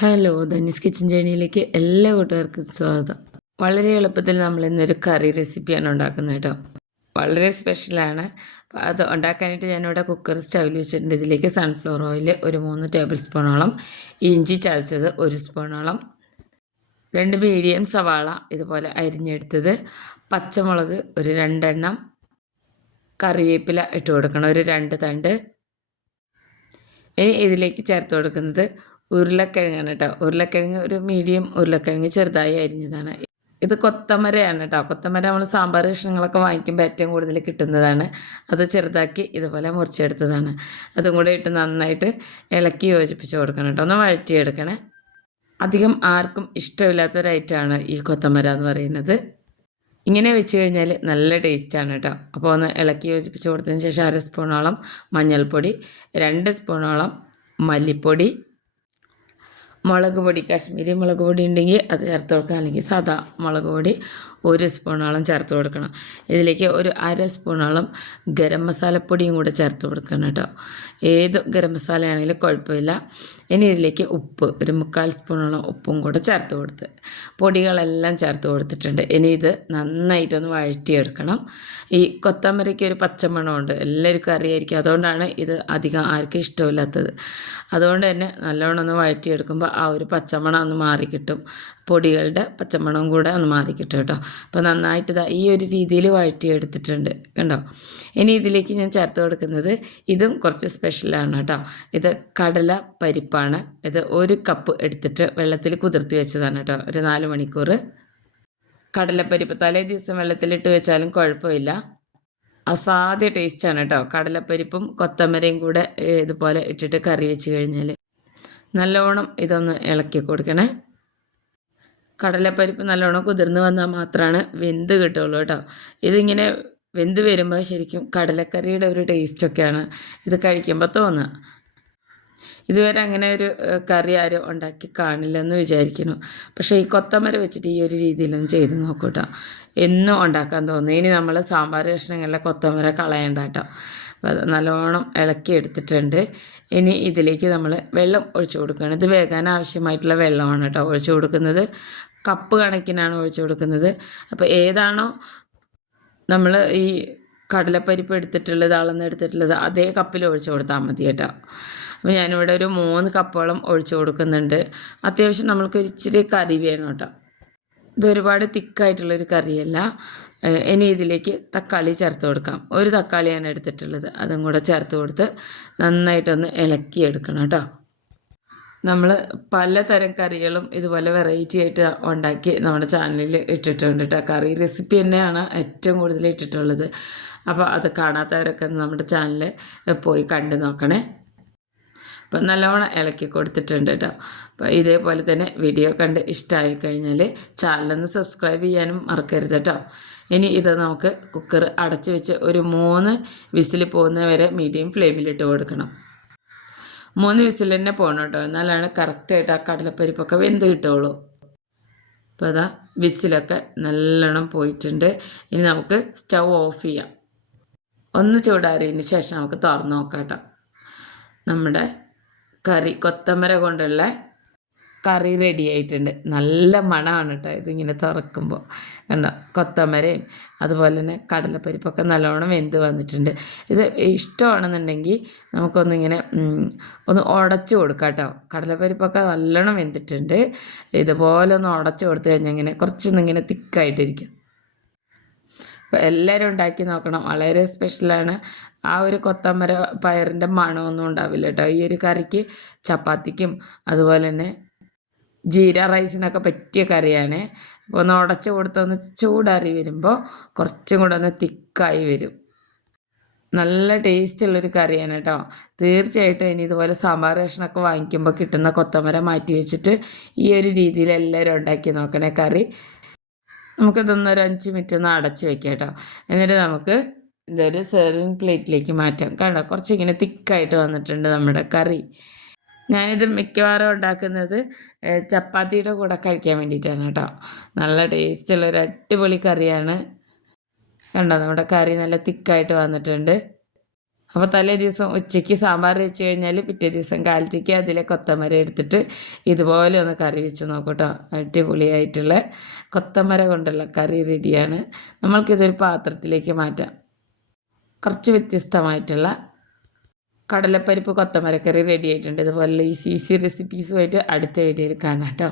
Hello ധന്യസ് kitchen ജേണിയിലേക്ക് എല്ലാ കൂട്ടുകാർക്കും സ്വാഗതം. വളരെ എളുപ്പത്തിൽ നമ്മൾ ഇന്നൊരു കറി റെസിപ്പിയാണ് ഉണ്ടാക്കുന്നത് കേട്ടോ. വളരെ സ്പെഷ്യലാണ്. അപ്പോൾ അത് ഉണ്ടാക്കാനായിട്ട് ഞാനിവിടെ കുക്കർ സ്റ്റൗവിൽ വെച്ചിട്ടുണ്ട്. ഇതിലേക്ക് സൺഫ്ലവർ ഓയിൽ ഒരു 3 ടേബിൾ സ്പൂണോളം, ഇഞ്ചി ചതച്ചത് 1 സ്പൂണോളം, 2 മീഡിയം സവാള ഇതുപോലെ അരിഞ്ഞെടുത്തത്, പച്ചമുളക് ഒരു 2 എണ്ണം, കറിവേപ്പില ഇട്ട് കൊടുക്കണം ഒരു 2 തണ്ട്. ഇനി ഇതിലേക്ക് ചേർത്ത് കൊടുക്കുന്നത് ഉരുളക്കിഴങ്ങാണ് കേട്ടോ. ഉരുളക്കിഴങ്ങ് ഒരു മീഡിയം ഉരുളക്കിഴങ്ങ് ചെറുതായി അരിഞ്ഞതാണ്. ഇത് കൊത്തമരയാണ് കേട്ടോ. കൊത്തമര നമ്മൾ സാമ്പാർ കഷ്ണങ്ങളൊക്കെ വാങ്ങിക്കുമ്പോൾ ഏറ്റവും കൂടുതൽ കിട്ടുന്നതാണ്. അത് ചെറുതാക്കി ഇതുപോലെ മുറിച്ചെടുത്തതാണ്. അതും കൂടെ ഇട്ട് നന്നായിട്ട് ഇളക്കി യോജിപ്പിച്ച് കൊടുക്കണം കേട്ടോ. ഒന്ന് വഴറ്റിയെടുക്കണേ. അധികം ആർക്കും ഇഷ്ടമില്ലാത്തൊരൈറ്റമാണ് ഈ കൊത്തമര എന്ന് പറയുന്നത്. ഇങ്ങനെ വെച്ച് കഴിഞ്ഞാൽ നല്ല ടേസ്റ്റാണ് കേട്ടോ. അപ്പോൾ ഒന്ന് ഇളക്കി യോജിപ്പിച്ച് കൊടുത്തതിന് ശേഷം 1/2 സ്പൂണോളം മഞ്ഞൾപ്പൊടി, 2 സ്പൂണോളം മല്ലിപ്പൊടി, മുളക് പൊടി, കാശ്മീരി മുളക് പൊടി ഉണ്ടെങ്കിൽ അത് ചേർത്ത് കൊടുക്കുക, അല്ലെങ്കിൽ സാദാ മുളക് പൊടി 1 സ്പൂണോളം ചേർത്ത് കൊടുക്കണം. ഇതിലേക്ക് ഒരു 1/2 സ്പൂണോളം ഗരം മസാലപ്പൊടിയും കൂടെ ചേർത്ത് കൊടുക്കണം കേട്ടോ. ഏത് ഗരം മസാലയാണെങ്കിലും കുഴപ്പമില്ല. ഇനി ഇതിലേക്ക് ഉപ്പ് ഒരു 3/4 സ്പൂണോളം ഉപ്പും കൂടെ ചേർത്ത് കൊടുത്ത് പൊടികളെല്ലാം ചേർത്ത് കൊടുത്തിട്ടുണ്ട്. ഇനി ഇത് നന്നായിട്ടൊന്ന് വഴറ്റിയെടുക്കണം. ഈ കൊത്തമരയ്ക്ക് ഒരു പച്ചമണമുണ്ട്, എല്ലാവർക്കും അറിയായിരിക്കും. അതുകൊണ്ടാണ് ഇത് അധികം ആർക്കും ഇഷ്ടമില്ലാത്തത്. അതുകൊണ്ട് തന്നെ നല്ലോണം ഒന്ന് വഴറ്റിയെടുക്കുമ്പോൾ ആ ഒരു പച്ചമണം ഒന്ന് മാറിക്കിട്ടും. പൊടികളുടെ പച്ചമണവും കൂടെ ഒന്ന് മാറിക്കിട്ടും കേട്ടോ. അപ്പോൾ നന്നായിട്ട് ഈ ഒരു രീതിയിൽ വഴറ്റിയെടുത്തിട്ടുണ്ട് കണ്ടോ. ഇനി ഇതിലേക്ക് ഞാൻ ചേർത്ത് കൊടുക്കുന്നത് ഇതും കുറച്ച് സ്പെഷ്യലാണ് കേട്ടോ. ഇത് കടല പരിപ്പാണ്. ഇത് 1 കപ്പ് എടുത്തിട്ട് വെള്ളത്തിൽ കുതിർത്തി വെച്ചതാണ് കേട്ടോ. ഒരു 4 മണിക്കൂർ കടലപ്പരിപ്പ് തലേ ദിവസം വെള്ളത്തിലിട്ട് വെച്ചാലും കുഴപ്പമില്ല. അസാധ്യ ടേസ്റ്റാണ് കേട്ടോ. കടലപ്പരിപ്പും കൊത്തമരയും കൂടെ ഇതുപോലെ ഇട്ടിട്ട് കറി വെച്ച് കഴിഞ്ഞാൽ നല്ലോണം ഇതൊന്ന് ഇളക്കി കൊടുക്കണേ. കടലപ്പരിപ്പ് നല്ലോണം കുതിർന്ന് വന്നാൽ മാത്രമാണ് വെന്ത് കിട്ടുള്ളൂ കേട്ടോ. ഇതിങ്ങനെ വെന്ത് വരുമ്പോൾ ശരിക്കും കടലക്കറിയുടെ ഒരു ടേസ്റ്റൊക്കെയാണ് ഇത് കഴിക്കുമ്പോൾ തോന്നുക. ഇതുവരെ അങ്ങനെ ഒരു കറി ആരും ഉണ്ടാക്കി കാണില്ലെന്ന് വിചാരിക്കുന്നു. പക്ഷേ ഈ കൊത്തമര വെച്ചിട്ട് ഈ ഒരു രീതിയിലൊന്നും ചെയ്ത് നോക്കൂ കേട്ടോ. എന്നും ഉണ്ടാക്കാൻ തോന്നുന്നു. ഇനി നമ്മൾ സാമ്പാർ കഷ്ണങ്ങളിലെ കൊത്തമര കളയണ്ട കേട്ടോ. അപ്പോൾ അത് നല്ലോണം ഇളക്കി എടുത്തിട്ടുണ്ട്. ഇനി ഇതിലേക്ക് നമ്മൾ വെള്ളം ഒഴിച്ചു കൊടുക്കുകയാണ്. ഇത് വേകാൻ ആവശ്യമായിട്ടുള്ള വെള്ളമാണ് കേട്ടോ ഒഴിച്ചു കൊടുക്കുന്നത്. കപ്പ് കണക്കിനാണ് ഒഴിച്ചു കൊടുക്കുന്നത്. അപ്പോൾ ഏതാണോ നമ്മൾ ഈ കടലപ്പരിപ്പ് എടുത്തിട്ടുള്ളത് അളന്നെടുത്തിട്ടുള്ളത് അതേ കപ്പിൽ ഒഴിച്ചു കൊടുത്താൽ മതി കേട്ടോ. അപ്പോൾ ഞാനിവിടെ ഒരു 3 കപ്പോളം ഒഴിച്ചു കൊടുക്കുന്നുണ്ട്. അത്യാവശ്യം നമ്മൾക്ക് ഇച്ചിരി കറി വേണം കേട്ടോ. ഇത് ഒരുപാട് തിക്കായിട്ടുള്ളൊരു കറിയല്ല. ഇനി ഇതിലേക്ക് തക്കാളി ചേർത്ത് കൊടുക്കാം. 1 തക്കാളിയാണ് എടുത്തിട്ടുള്ളത്. അതും കൂടെ ചേർത്ത് കൊടുത്ത് നന്നായിട്ടൊന്ന് ഇളക്കിയെടുക്കണം കേട്ടോ. നമ്മൾ പലതരം കറികളും ഇതുപോലെ വെറൈറ്റി ആയിട്ട് ഉണ്ടാക്കി നമ്മുടെ ചാനലിൽ ഇട്ടിട്ടുണ്ട് കേട്ടോ. കറി റെസിപ്പി തന്നെയാണ് ഏറ്റവും കൂടുതൽ ഇട്ടിട്ടുള്ളത്. അപ്പോൾ അത് കാണാത്തവരൊക്കെ നമ്മുടെ ചാനൽ പോയി കണ്ടു നോക്കണേ. അപ്പം നല്ലവണ്ണം ഇളക്കി കൊടുത്തിട്ടുണ്ട് കേട്ടോ. അപ്പോൾ ഇതേപോലെ തന്നെ വീഡിയോ കണ്ട് ഇഷ്ടമായി കഴിഞ്ഞാൽ ചാനലൊന്ന് സബ്സ്ക്രൈബ് ചെയ്യാനും മറക്കരുത് കേട്ടോ. ഇനി ഇത് നമുക്ക് കുക്കർ അടച്ച് വെച്ച് ഒരു 3 വിസിൽ പോകുന്നവരെ മീഡിയം ഫ്ലെയിമിലിട്ട് കൊടുക്കണം. 3 വിസിൽ തന്നെ പോകണം കേട്ടോ. എന്നാലാണ് കറക്റ്റായിട്ട് ആ കടലപ്പരിപ്പൊക്കെ വെന്ത് കിട്ടുള്ളൂ. അപ്പോൾ അതാ വിസിലൊക്കെ നല്ലോണം പോയിട്ടുണ്ട്. ഇനി നമുക്ക് സ്റ്റൗ ഓഫ് ചെയ്യാം. ഒന്ന് ചൂടാറിയതിന് ശേഷം നമുക്ക് തുറന്ന് നോക്കാം കേട്ടോ. നമ്മുടെ കറി കൊത്തമര കൊണ്ടുള്ള കറി റെഡി ആയിട്ടുണ്ട്. നല്ല മണമാണ് കേട്ടോ ഇതിങ്ങനെ തുറക്കുമ്പോൾ. കണ്ടോ, കൊത്തമരയും അതുപോലെ തന്നെ കടലപ്പരിപ്പൊക്കെ നല്ലോണം വെന്ത് വന്നിട്ടുണ്ട്. ഇത് ഇഷ്ടമാണെന്നുണ്ടെങ്കിൽ നമുക്കൊന്നിങ്ങനെ ഒന്ന് ഉടച്ച് കൊടുക്കാം കേട്ടോ. കടലപ്പരിപ്പൊക്കെ നല്ലോണം വെന്തിട്ടുണ്ട്. ഇതുപോലെ ഒന്ന് ഉടച്ച് കൊടുത്തു കഴിഞ്ഞാൽ ഇങ്ങനെ കുറച്ചൊന്നിങ്ങനെ തിക്കായിട്ടിരിക്കും. അപ്പോൾ എല്ലാവരും ഉണ്ടാക്കി നോക്കണം. വളരെ സ്പെഷ്യലാണ്. ആ ഒരു കൊത്തമര പയറിൻ്റെ മണമൊന്നും ഉണ്ടാവില്ല കേട്ടോ ഈ ഒരു കറിക്ക്. ചപ്പാത്തിക്കും അതുപോലെ തന്നെ ജീര റൈസിനൊക്കെ പറ്റിയ കറിയാണ്. അപ്പോൾ ഒന്ന് ഉടച്ച് കൊടുത്തൊന്ന് ചൂടാറി വരുമ്പോൾ കുറച്ചും കൂടെ ഒന്ന് തിക്കായി വരും. നല്ല ടേസ്റ്റുള്ളൊരു കറിയാണ് കേട്ടോ. തീർച്ചയായിട്ടും ഇനി ഇതുപോലെ സാമ്പാർ കഷ്ണമൊക്കെ വാങ്ങിക്കുമ്പോൾ കിട്ടുന്ന കൊത്തമര മാറ്റി വെച്ചിട്ട് ഈ ഒരു രീതിയിൽ എല്ലാവരും ഉണ്ടാക്കി നോക്കണേ കറി. നമുക്കിതൊന്നൊരു 5 മിനിറ്റ് ഒന്ന് അടച്ച് വെക്കാം കേട്ടോ. എന്നിട്ട് നമുക്ക് ഇതൊരു സെർവിങ് പ്ലേറ്റിലേക്ക് മാറ്റാം. കണ്ടോ, കുറച്ചിങ്ങനെ തിക്കായിട്ട് വന്നിട്ടുണ്ട് നമ്മുടെ കറി. ഞാനിത് മിക്കവാറും ഉണ്ടാക്കുന്നത് ചപ്പാത്തിയുടെ കൂടെ കഴിക്കാൻ വേണ്ടിയിട്ടാണ് കേട്ടോ. നല്ല ടേസ്റ്റുള്ളൊരു അടിപൊളി കറിയാണ്. കണ്ടോ, നമ്മുടെ കറി നല്ല തിക്കായിട്ട് വന്നിട്ടുണ്ട്. അപ്പോൾ തലേ ദിവസം ഉച്ചയ്ക്ക് സാമ്പാർ വെച്ച് കഴിഞ്ഞാൽ പിറ്റേ ദിവസം കാലത്തേക്ക് അതിലെ കൊത്തമര എടുത്തിട്ട് ഇതുപോലെ ഒന്ന് കറി വെച്ച് നോക്കൂ കേട്ടോ. അടിപൊളിയായിട്ടുള്ള കൊത്തമര കൊണ്ടുള്ള കറി റെഡിയാണ്. നമ്മൾക്കിതൊരു പാത്രത്തിലേക്ക് മാറ്റാം. കുറച്ച് വ്യത്യസ്തമായിട്ടുള്ള കടലപ്പരിപ്പ് കൊത്തമരക്കറി റെഡി ആയിട്ടുണ്ട്. ഇതുപോലെ ഈസി റെസിപ്പീസുമായിട്ട് അടുത്ത വീഡിയോയിൽ കാണാം കേട്ടോ.